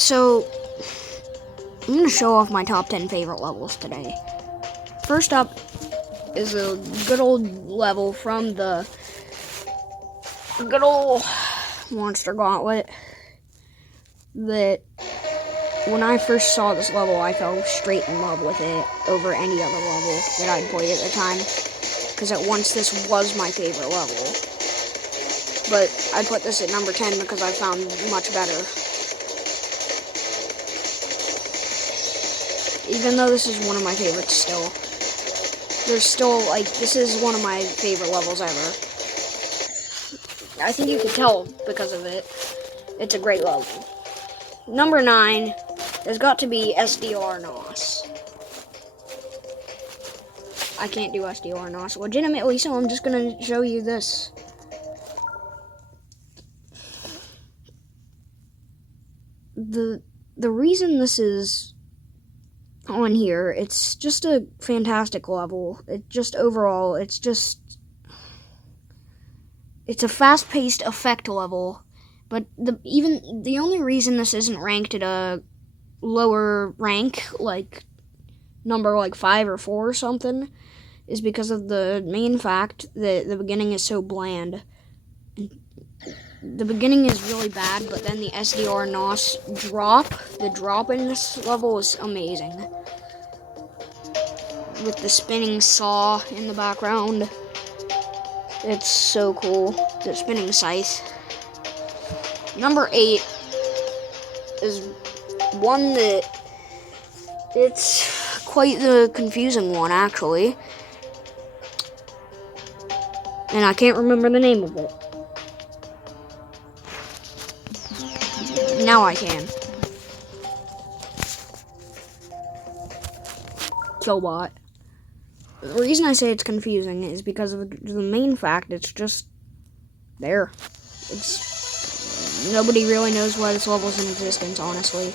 So, I'm going to show off my top 10 favorite levels today. First up is a good old level from the good old Monster Gauntlet that when I first saw this level, I fell straight in love with it over any other level that I'd played at the time. Because at once this was my favorite level. But I put this at number 10 because I found much better. Even though this is one of my favorites still. There's still, this is one of my favorite levels ever. I think you can tell because of it. It's a great level. Number 9 has got to be SDR NOS. I can't do SDR NOS legitimately, so I'm just gonna show you this. The reason this is on here, it's just a fantastic level. Overall, it's a fast-paced effect level, but the only reason this isn't ranked at a lower rank, like number 5 or 4 or something, is because of the main fact that the beginning is so bland. The beginning is really bad, but then the SDR NOS the drop in this level is amazing. With the spinning saw in the background. It's so cool. The spinning scythe. Number 8 is one that it's quite the confusing one, actually. And I can't remember the name of it. Now I can. Killbot. The reason I say it's confusing is because of the main fact it's just there. Nobody really knows why this level's in existence, honestly.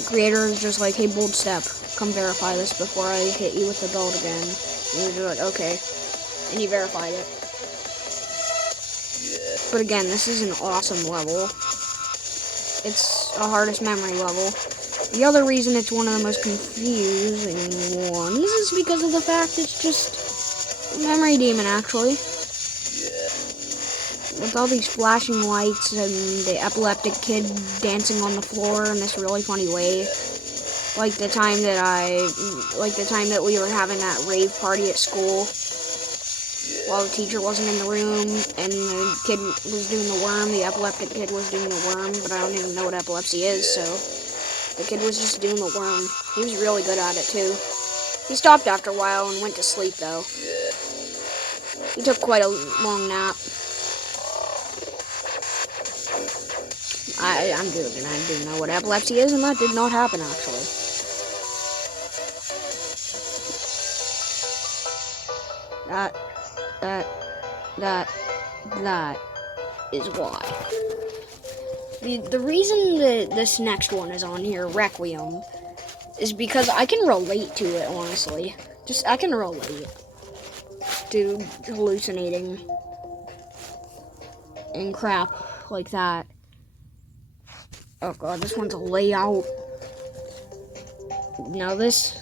The creator is just like, hey, Bold Step, come verify this before I hit you with the belt again. And you're like, okay. And he verified it. But again, this is an awesome level. It's a hardest memory level. The other reason it's one of the most confusing ones is because of the fact it's just a memory demon, actually. With all these flashing lights and the epileptic kid dancing on the floor in this really funny way. Like the time that we were having that rave party at school while the teacher wasn't in the room and the kid was doing the worm, the epileptic kid was doing the worm, but I don't even know what epilepsy is, so the kid was just doing the worm. He was really good at it too. He stopped after a while and went to sleep though. He took quite a long nap. I'm joking, I do know what epilepsy is, and that did not happen actually. That is why. The reason that this next one is on here, Requiem, is because I can relate to it, honestly. I can relate to hallucinating and crap like that. Oh god, this one's a layout. Now this...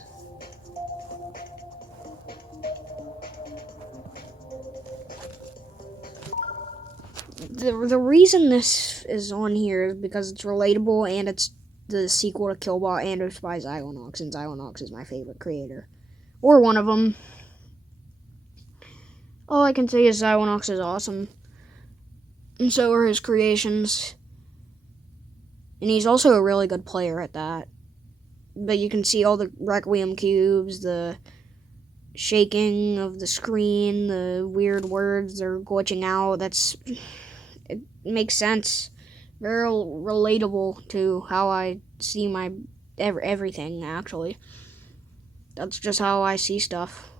The reason this is on here is because it's relatable and it's the sequel to Killbot and it's by Xylonox, and Xylonox is my favorite creator. Or one of them. All I can say is Xylonox is awesome. And so are his creations. And he's also a really good player at that. But you can see all the Requiem cubes, the shaking of the screen, the weird words that are glitching out. It makes sense. Very relatable to how I see my everything, actually. That's just how I see stuff.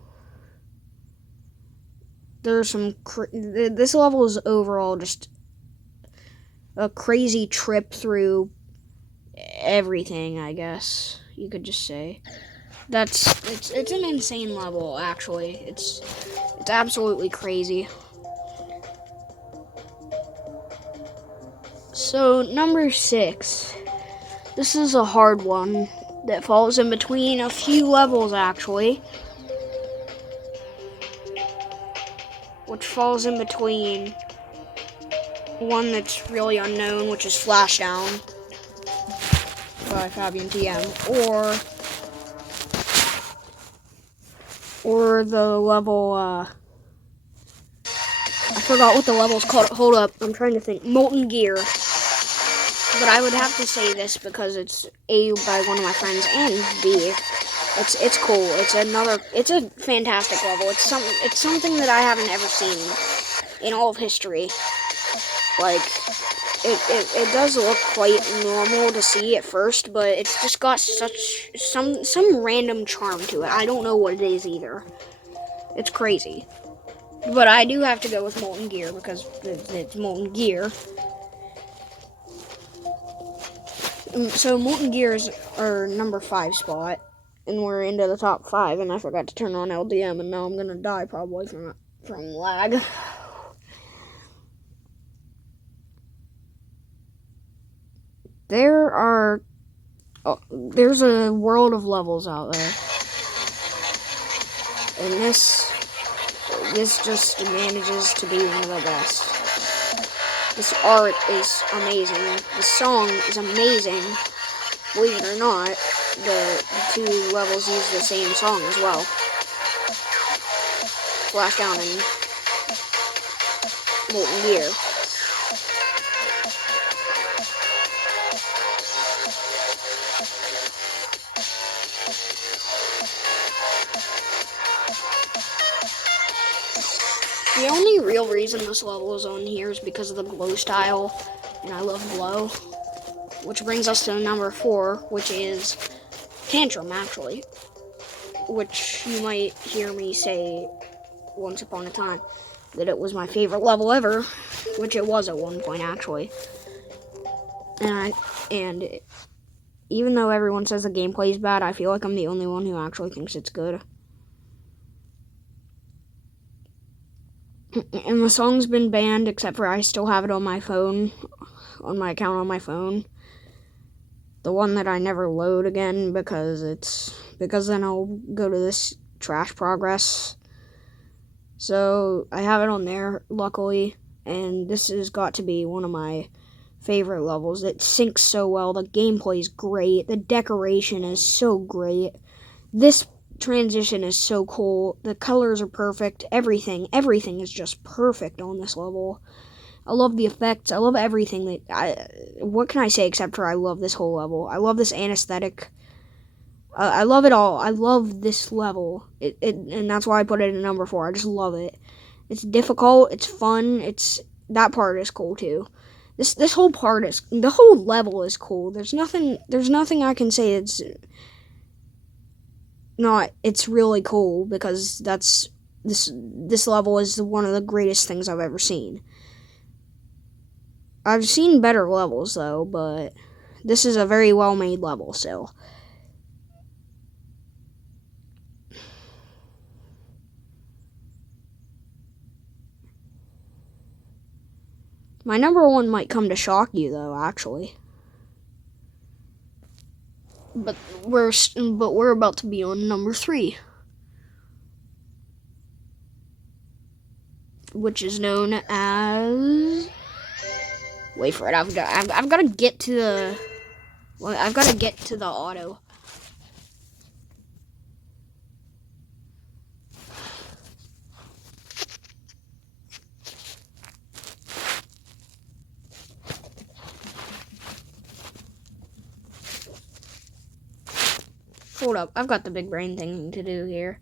There's some... this level is overall just a crazy trip through everything, I guess you could just say. It's an insane level, actually. It's absolutely crazy. So, number 6. This is a hard one that falls in between a few levels, actually. Which falls in between one that's really unknown, which is Flashdown by Fabian TM, or the level, I forgot what the level's called. Hold up, I'm trying to think. Molten Gear. But I would have to say this because it's A, by one of my friends, and B, it's cool. It's a fantastic level. It's something that I haven't ever seen in all of history. Like, it does look quite normal to see at first, but it's just got some random charm to it. I don't know what it is either. It's crazy. But I do have to go with Molten Gear because it's Molten Gear. So Molten Gear is our number 5 spot, and we're into the top 5, and I forgot to turn on LDM, and now I'm gonna die probably from lag. There's a world of levels out there, and this just manages to be one of the best. This art is amazing. The song is amazing. Believe it or not, the 2 levels use the same song as well. Flashdown and Molten Gear. The only real reason this level is on here is because of the glow style, and I love glow. Which brings us to number 4, which is Tantrum, actually. Which you might hear me say once upon a time that it was my favorite level ever, which it was at one point, actually. And even though everyone says the gameplay is bad, I feel like I'm the only one who actually thinks it's good. And the song's been banned, except for I still have it on my phone, on my account on my phone. The one that I never load again because then I'll go to this trash progress. So I have it on there, luckily, and this has got to be one of my favorite levels. It syncs so well, the gameplay is great, the decoration is so great. This transition is so cool. The colors are perfect. Everything is just perfect on this level. I love the effects. I love everything. What can I say except for I love this whole level. I love this anesthetic. I love it all. I love this level. And that's why I put it in number 4. I just love it. It's difficult. It's fun. That part is cool too. This whole part is, the whole level is cool. There's nothing I can say it's really cool, because this level is one of the greatest things I've ever seen. I've seen better levels though, but this is a very well made level still. My number 1 might come to shock you though, actually. But we're about to be on number 3, which is known as. Wait for it. I've got to get to the. Well, I've got to get to the auto. Hold up, I've got the big brain thing to do here.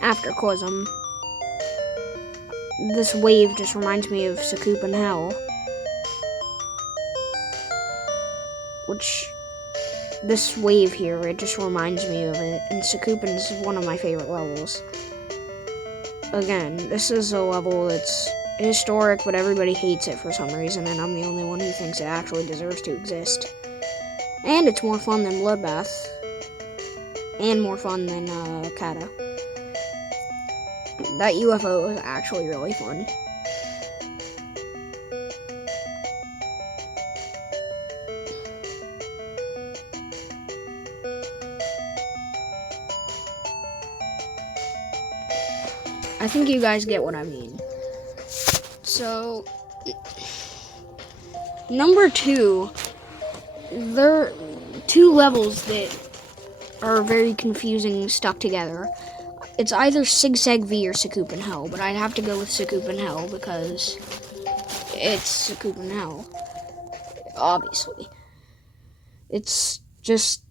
After Quasm. This wave just reminds me of Sakupin Hell. This wave here, it just reminds me of it. And Sakupin is one of my favorite levels. Again, this is a level that's historic, but everybody hates it for some reason, and I'm the only one who thinks it actually deserves to exist. And it's more fun than Bloodbath. And more fun than Kata. That UFO was actually really fun. I think you guys get what I mean. So, number 2, there are 2 levels that are very confusing stuck together. It's either Sigsag V or Sakupen Hell, but I'd have to go with Sakupen Hell because it's Sakupen Hell. Obviously. It's just,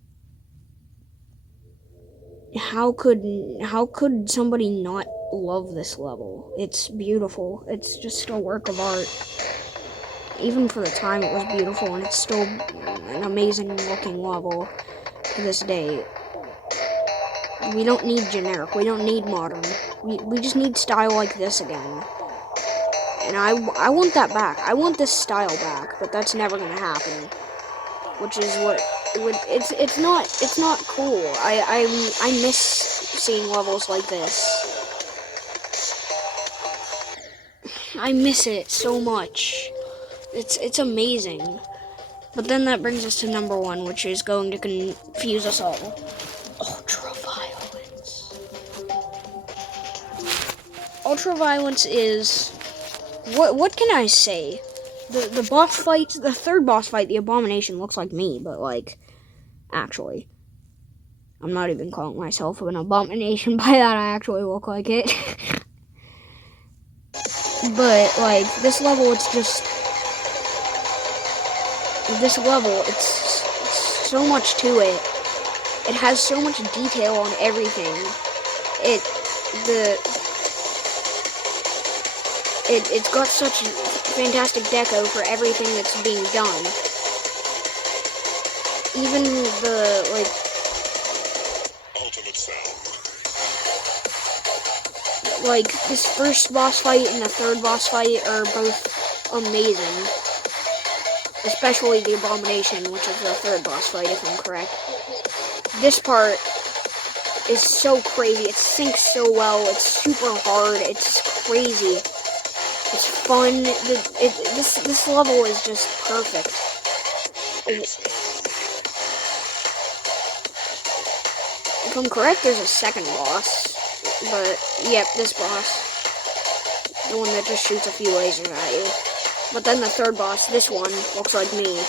how could somebody not love this level? It's beautiful. It's just a work of art. Even for the time, it was beautiful, and it's still an amazing looking level to this day. We don't need generic. We don't need modern. We just need style like this again. And I want that back. I want this style back, but that's never gonna happen. Which is what it's not cool. I miss seeing levels like this. I miss it so much. It's amazing. But then that brings us to number 1, which is going to confuse us all. Ultraviolence. Ultraviolence is, what can I say? The boss fight, the third boss fight, the Abomination looks like me, but like, actually, I'm not even calling myself an Abomination by that. I actually look like it. But like, this level, it's so much to it. It has so much detail on everything. It's got such fantastic deco for everything that's being done. Even the, like, ultimate sound. Like, this first boss fight and the third boss fight are both amazing. Especially the Abomination, which is the third boss fight, if I'm correct. This part is so crazy. It syncs so well. It's super hard. It's crazy. It's fun. This level is just perfect. If I'm correct, there's a second boss. But, yep, this boss. The one that just shoots a few lasers at you. But then the third boss, this one, looks like me.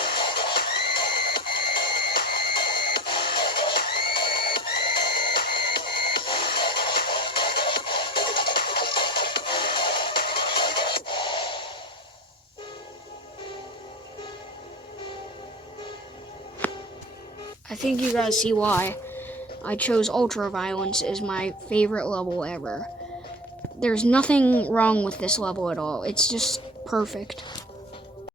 I think you guys see why I chose Ultraviolence as my favorite level ever. There's nothing wrong with this level at all. It's just perfect.